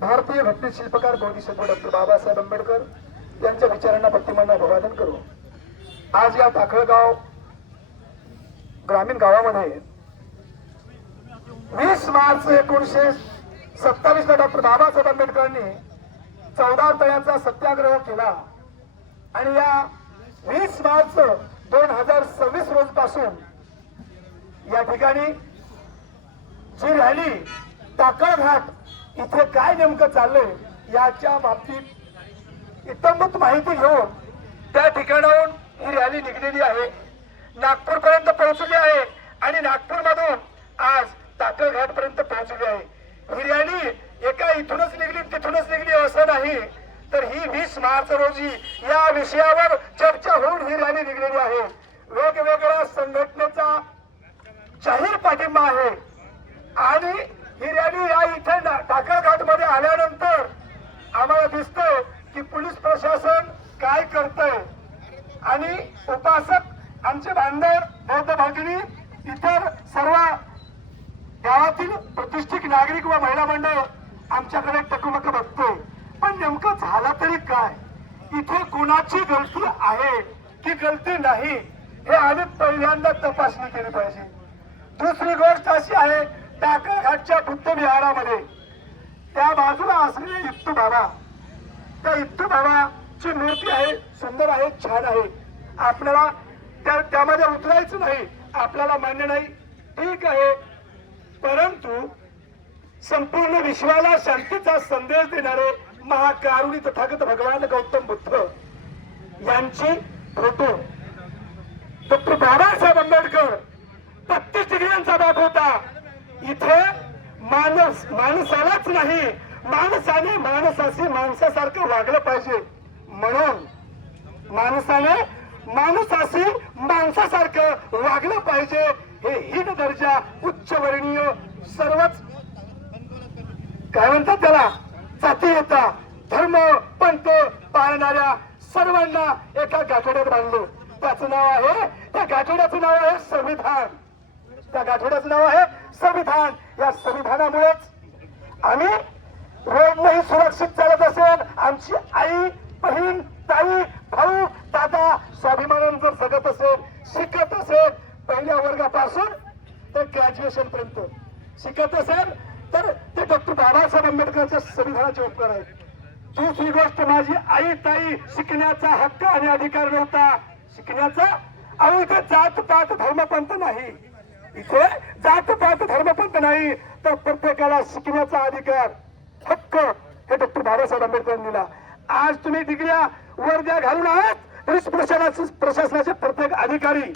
भारतीय घटनेत शिल्पकार बोधिसत्व डॉक्टर बाबासाहेब आंबेडकर यांच्या विचारांना प्रतिमांना अभिवादन करू. आज या टाकळगाव ग्रामीण गावामध्ये 20 मार्च 1927 ला डॉक्टर बाबासाहेब आंबेडकरांनी 14 तळ्याचा सत्याग्रह केला आणि या 20 मार्च 2026 रोज पासून या ठिकाणी जी रॅली टाकळघाट इथे काय नेमकं चाललंय याच्या बाबतीत इतंभूत माहिती घेऊन त्या ठिकाणाहून ही रॅली निघलेली आहे, नागपूर पर्यंत पोहोचली आहे आणि नागपूर मधून आज टाकळघाट पर्यंत पोहोचली आहे. ही रॅली एका इथूनच निघली तिथूनच निघली असं नाही, तर ही 20 मार्च रोजी या विषयावर चर्चा होऊन ही रॅली निघलेली आहे. वेगवेगळ्या संघटनेचा जाहीर पाठिंबा आहे आणि ही रॅली या इथे टाकळघाट मध्ये आल्यानंतर आम्हाला दिसतंय की पोलीस प्रशासन काय करतंय आणि उपासक आमचे बांधव बौद्ध भगिनी इतर सर्व गावातील प्रतिष्ठित नागरिक व महिला मंडळ आमच्याकडे टकमक बघतोय. पण नेमकं झालं तरी काय, इथे कुणाची गलती आहे की गलती नाही हे आम्ही पहिल्यांदा तपासणी केली पाहिजे. दुसरी गोष्ट अशी आहे, टाकळघाटच्या बुद्ध विहारामध्ये त्या बाजूला असलेले इत्तू बाबा, त्या इत्तू बाबाची मूर्ती आहे, सुंदर आहे, छान आहे. आपल्याला त्यामध्ये उतरायचं नाही, आपल्याला मान्य नाही, ठीक आहे. परंतु संपूर्ण विश्वाला शांतीचा संदेश देणारे महाकारुणी तथागत भगवान गौतम बुद्ध यांची फोटो डॉक्टर बाबासाहेब आंबेडकर 32 डिग्र्यांचा बाप होता. इथे माणसालाच नाही, माणसाने माणसाशी माणसासारखं वागलं पाहिजे, म्हणून माणसाने माणसाशी माणसासारखं वागलं पाहिजे. हे हीन दर्जा उच्चवर्णीय सर्वच काय म्हणतात त्याला जाती येता धर्म पंथ पाळणाऱ्या सर्वांना एका गाठोड्यात बांधलं. त्याचं नाव आहे, त्या गाठोड्याचं नाव आहे संविधान. त्या गाठोड्याचं नाव आहे संविधान. या संविधानामुळेच आम्ही रोडही सुरक्षित चालत असेल, आमची आई बहीण ताई भाऊ दादा स्वाभिमानाने जर जगत असेल, शिकत असेल, पहिल्या वर्गापासून तर ग्रॅज्युएशन पर्यंत शिकत असेल, तर ते डॉक्टर बाबासाहेब आंबेडकरच्या संविधानाचे उपकार आहेत. दुसरी गोष्ट, माझी आई ताई शिकण्याचा हक्क आणि अधिकार नव्हता. शिकण्याचा अहो इथे जात पात धर्मपंथ नाही, इथे जात पात धर्मपंथ नाही, तर प्रत्येकाला शिकण्याचा अधिकार हक्क हे डॉक्टर बाबासाहेब आंबेडकरांनी दिला. आज तुम्ही डिग्र्या वर्ध्या घालून आहात, तरी प्रशासनाचे प्रत्येक अधिकारी,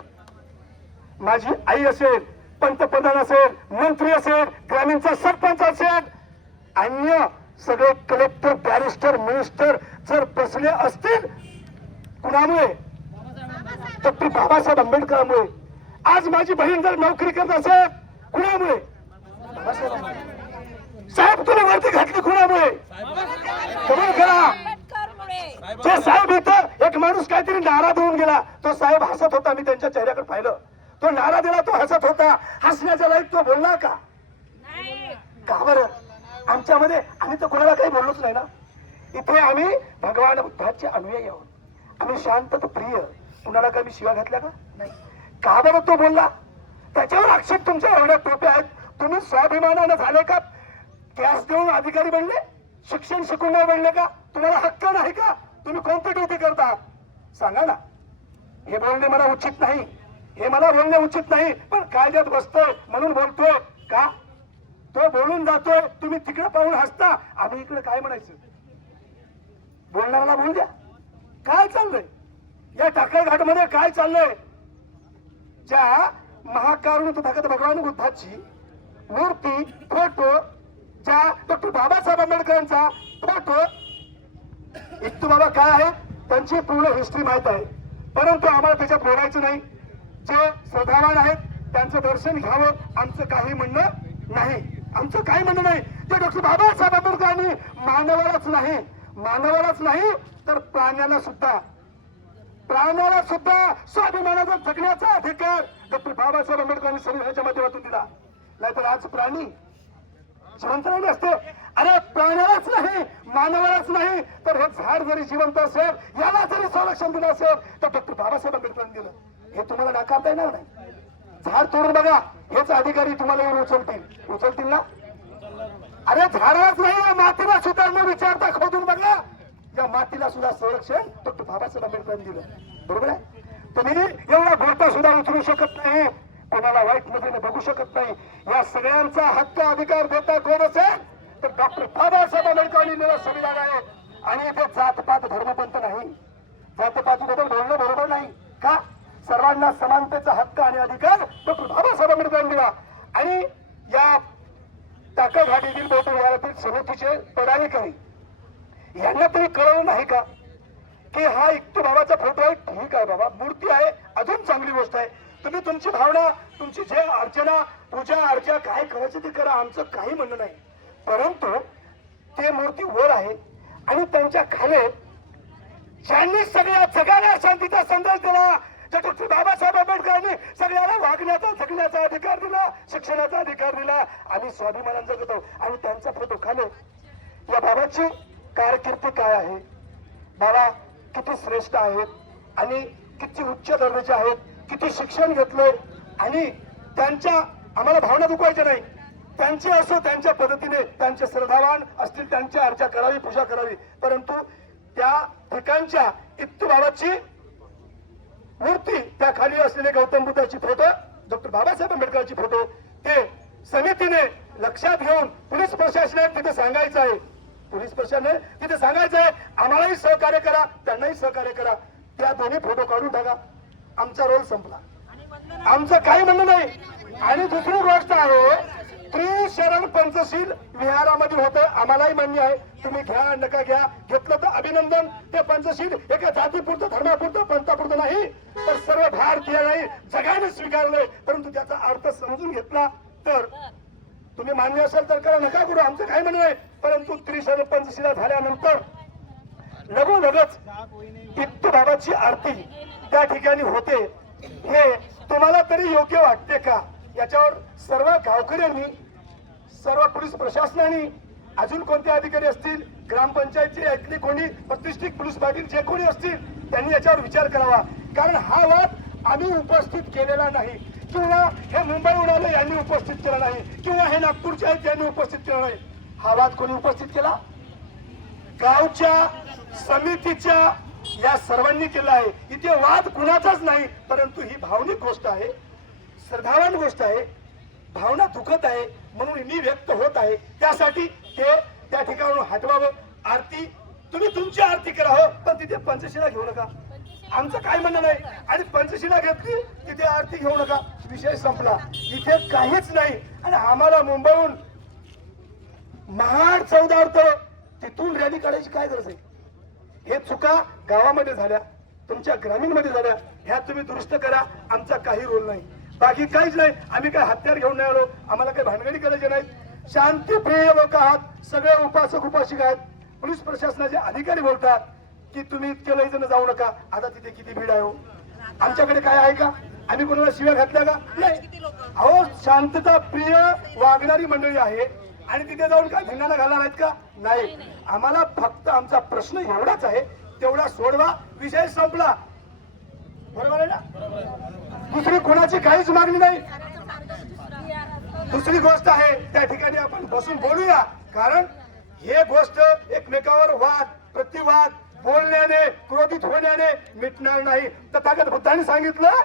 माझी आई असेल, पंतप्रधान असेल, मंत्री असेल, ग्रामीणचा सरपंच असेल, अन्य सगळे कलेक्टर बॅरिस्टर मिनिस्टर जर बसले असतील कुणामुळे, डॉक्टर बाबासाहेब आंबेडकरांमुळे. आज माझी बहीण जर नोकरी करत असेल कुणामुळे, साहेब तुम्ही वरती घातली कुणामुळे, जे साहेब इथं एक माणूस काहीतरी नारा देऊन गेला, तो साहेब हसत होता, मी त्यांच्या चेहऱ्याकडे पाहिलं, तो नारा दिला, तो हसत होता, हसण्याच्या लायक तो बोलला का? का बरं? आमच्यामध्ये आम्ही तर कोणाला काही बोललोच नाही ना. इथे आम्ही भगवान बुद्धाचे अनुयायी आहोत, आम्ही शांत प्रिय, कुणाला काही शिव्या घातल्या का? नाही. का बरं तो बोलला? त्याच्यावर आक्षेप तुमच्या एवढ्या टोप्या आहेत. तुम्ही स्वाभिमानानं झाले का? कॅश देऊन अधिकारी बनले, शिक्षण शिकून नाही बनले का? तुम्हाला हक्क नाही का? तुम्ही कोणती ड्युटी करता सांगा ना. हे बोलणे मला उचित नाही, हे मला बोलणे उचित नाही, पण कायद्यात बसतोय म्हणून बोलतोय का? तो बोलून जातोय, तुम्ही तिकडे पाहून हसता, आम्ही इकडे काय म्हणायचं? बोलणाऱ्याला बोल द्या. काय चाललंय या टाकळघाट मध्ये? काय चाललंय? ज्या महाकारुणी तथागत भगवान बुद्धाची मूर्ती फोटो, ज्या डॉक्टर बाबासाहेब आंबेडकरांचा फोटो, इत्तू बाबा काय आहेत त्यांची पूर्ण हिस्ट्री माहित आहे, परंतु आम्हाला त्याच्यात बोलायचं नाही. जे श्रद्धावान आहेत त्यांचं दर्शन घ्यावं, आमचं काही म्हणणं नाही, आमचं काही म्हणणं नाही. ते डॉक्टर बाबासाहेब आंबेडकरांनी मानवालाच नाही तर प्राण्याला सुद्धा स्वाभिमानाचा जगण्याचा अधिकार डॉक्टर बाबासाहेब आंबेडकरांनी संविधानाच्या माध्यमातून दिला. नाहीतर आज प्राणी जिवंत राहिले असते. अरे प्राण्यालाच नाही मानवालाच नाही तर हे झाड जरी जिवंत असेल, याला जरी संरक्षण दिलं असेल तर डॉक्टर बाबासाहेब आंबेडकरांनी दिलं. हे तुम्हाला नाकारता येणार नाही. झाड तोडून बघा, हेच अधिकारी तुम्हाला येऊन उचलतील ना. अरे झाडालाच नाही, मातीला सुद्धा न विचारता खोदून बघा, या मातीला सुद्धा संरक्षण डॉक्टर बाबासाहेब आंबेडकरांनी दिलं. बरोबर आहे. तुम्ही एवढा गोटा सुद्धा उचलू शकत नाही, कोणाला वाईट नजरेने बघू शकत नाही. या सगळ्यांचा हक्क अधिकार देता कोण असेल तर डॉक्टर बाबासाहेब आंबेडकरांनी दिलेलं संविधान आहे. आणि ते जातपात धर्मपंथ नाही. जातपातीबद्दल बोलणं बरोबर नाही का. सर्वांना समानतेचा हक्क आणि अधिकार डॉक्टर बाबासाहेब आंबेडकरांनी दिला. आणि या टाकाघाटीतील बौद्ध विहारातील समितीचे पदाधिकारी यांना तरी कळलं नाही का की हा इक्तू बाबाचा फोटो आहे, ठीक आहे बाबा, मूर्ती आहे, अजून चांगली गोष्ट आहे. तुम्ही तुमची भावना, तुमची जे अर्चना, पूजा अर्चा काय करायचं ते करा, आमचं काही म्हणणं नाही. परंतु ते मूर्ती वर आहे आणि त्यांच्या खाली ज्यांनी सगळ्या जगाला शांतीचा संदेश दिला, डॉक्टर बाबासाहेब आंबेडकरांनी सगळ्याला वागण्याचा, जगण्याचा अधिकार दिला, शिक्षणाचा अधिकार दिला, आम्ही स्वाभिमानानं जगतो. आणि त्यांचा फोटो खाली या बाबाची कारकिर्दी काय आहे, बाबा किती श्रेष्ठ आहेत आणि किती उच्च दर्जाचे आहेत, किती शिक्षण घेतलंय. आणि त्यांच्या आम्हाला भावना दुखवायच्या नाही, त्यांचे असो त्यांच्या पद्धतीने त्यांचे श्रद्धावान असतील, त्यांची अर्चा करावी, पूजा करावी. परंतु त्या ठिकाणच्या इत्तू बाबाची मूर्ती, त्या खाली असलेले गौतम बुद्धाची फोटो, डॉक्टर बाबासाहेब आंबेडकरांची फोटो, ते समितीने लक्षात घेऊन पोलीस प्रशासनाने तिथे सांगायचं आहे, पोलीस प्रशासनाने तिथे सांगायचं आहे, आम्हालाही सहकार्य करा, त्यांनाही सहकार्य करा. त्या दोन्ही फोटो काढून टाका, आमचा रोल संपला, आमचं काही म्हणणं नाही. आणि दुसरी गोष्ट आहे, त्रिशरण पंचशील विहारामध्ये होतं, आम्हालाही मान्य आहे. तुम्ही घ्या नका घ्या, घेतलं तर अभिनंदन. ते पंचशील एका जातीपुरतं, धर्मापुरतं, पंथापुरतं नाही तर सर्व भारतीय नाही जगाने स्वीकारलंय. परंतु त्याचा अर्थ समजून घेतला तर तुम्ही मान्य असेल तर करा, नका करू, आमचं काही म्हणणं नाही. परंतु त्रिशरण पंचशीला झाल्यानंतर लगोलगच इत्तू बाबाची आरती त्या ठिकाणी होते, हे तुम्हाला तरी योग्य वाटते का. याच्यावर सर्व गावकऱ्यांनी, सर्व पोलीस प्रशासनाने, अजून कोणते अधिकारी असतील, ग्रामपंचायतचे यातले कोणी, डिस्ट्रिक्ट पोलीस पाटील जे कोणी असतील, त्यांनी याच्यावर विचार करावा. कारण हा वाद आम्ही उपस्थित केलेला नाही, किंवा हे मुंबईहून आले यांनी उपस्थित केला नाही, किंवा हे नागपूरचे आहेत यांनी उपस्थित केला नाही. हा वाद कोणी उपस्थित केला, गावच्या समितीच्या या सर्वांनी केला आहे. इथे वाद कुणाचाच नाही, परंतु ही भावनिक गोष्ट आहे, श्रद्धावान गोष्ट आहे, भावना दुखत आहे म्हणून मी व्यक्त होत आहे. त्यासाठी ते त्या ठिकाणून हटवावं. आरती तुम्ही तुमची आरती करा, हो, पण तिथे पंचशिला घेऊ नका, आमचं काय म्हणणं नाही. आणि पंचशिला घेतली तिथे आरती घेऊ नका, विषय संपला. इथे काहीच नाही. आणि आम्हाला मुंबईहून महाड चौदार्थ तिथून रॅली काढायची काय गरज आहे. हे चुका गावामध्ये झाल्या, तुमच्या ग्रामीण मध्ये झाल्या, ह्या तुम्ही दुरुस्त करा, आमचा काही रोल नाही, बाकी काहीच नाही. आम्ही काय हत्यार घेऊन नाही आलो, आम्हाला काही भानगडी करायचे नाहीत. शांतीप्रिय लोक आहात, सगळे उपासक उपासिक आहेत. पोलीस प्रशासनाचे अधिकारी बोलतात की तुम्ही इतके लई जण जाऊ नका. आता तिथे किती भीड आहे हो, आमच्याकडे काय आहे का, आम्ही कोणाला शिव्या घातल्या का, नाही. अहो शांतता प्रिय वागणारी मंडळी आहे आणि तिथे जाऊन काय धिंगाणा घालणार आहेत का, नाही. आम्हाला फक्त आमचा प्रश्न एवढाच आहे, तेवढा सोडवा, विषय संपला. बरोबर आहे ना. दुसरी कोणाची काहीच मागणी नाही. दुसरी गोष्ट आहे, त्या ठिकाणी आपण बसून बोलूया, कारण हे गोष्ट एकमेकावर वाद प्रतिवाद बोलण्याने, क्रोधित होण्याने मिटणार नाही. तथागत बुद्धांनी सांगितलं,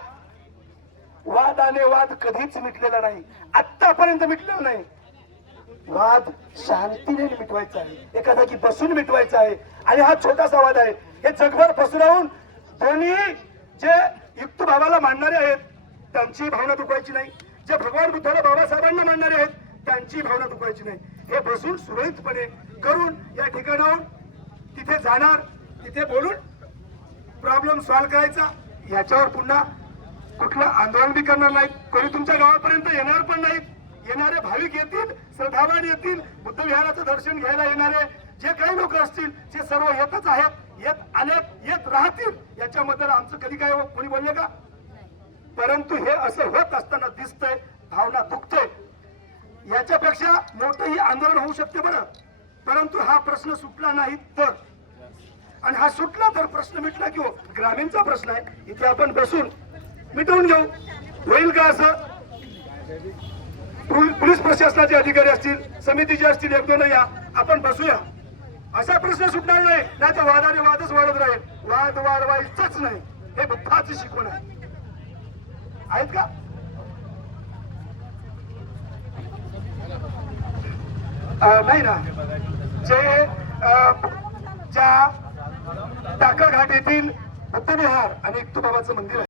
वादाने वाद कधीच मिटलेला नाही, आतापर्यंत मिटलेला नाही. वाद शांतीने मिटवायचा आहे, एखादा की बसून मिटवायचा आहे. आणि हा छोटासा वाद आहे, हे जगभर पसरवून दोन्ही जे युक्त भावाला मानणारे आहेत त्यांची भावना दुखवायची नाही, जे भगवान बुद्धाला बाबासाहेबांना मानणारे आहेत त्यांची भावना दुखवायची नाही. हे बसून सुरळीतपणे करून या ठिकाणाहून तिथे जाणार, तिथे बोलून प्रॉब्लेम सॉल्व्ह करायचा. याच्यावर पुन्हा कुठलं आंदोलन बी करणार नाही, कोणी तुमच्या गावापर्यंत येणार पण नाहीत. येणारे भाविक येतील, श्रद्धावान येतील, बुद्ध विहाराचं दर्शन घ्यायला येणारे जे काही लोक असतील ते सर्व येतच आहेत, येत अनेक येत राहतील. याच्यामध्ये आमचं कधी काय कोणी बोलले का. परंतु हे असं होत असताना दिसतंय, भावना दुखतंय. याच्यापेक्षा मोठंही आंदोलन होऊ शकते बरं. परंतु हा प्रश्न सुटला नाही तर, आणि हा सुटला तर प्रश्न मिटला की हो, ग्रामीणचा प्रश्न आहे, इथे आपण बसून मिटवून घेऊ. होईल का असं? पोलीस प्रशासनाचे अधिकारी असतील, समितीचे असतील, एक दोन या, आपण बसूया. असा प्रश्न सुटणार नाही, नाही तर वादाने वादच वाढत राहील. वाद वाढवायचंच नाही, हे बुद्धाची शिकवण आहे. आहेत का? नाही ना. जे ज्या टाका घाट येथील बुद्धविहार आणि तुकोबाचं मंदिर आहे.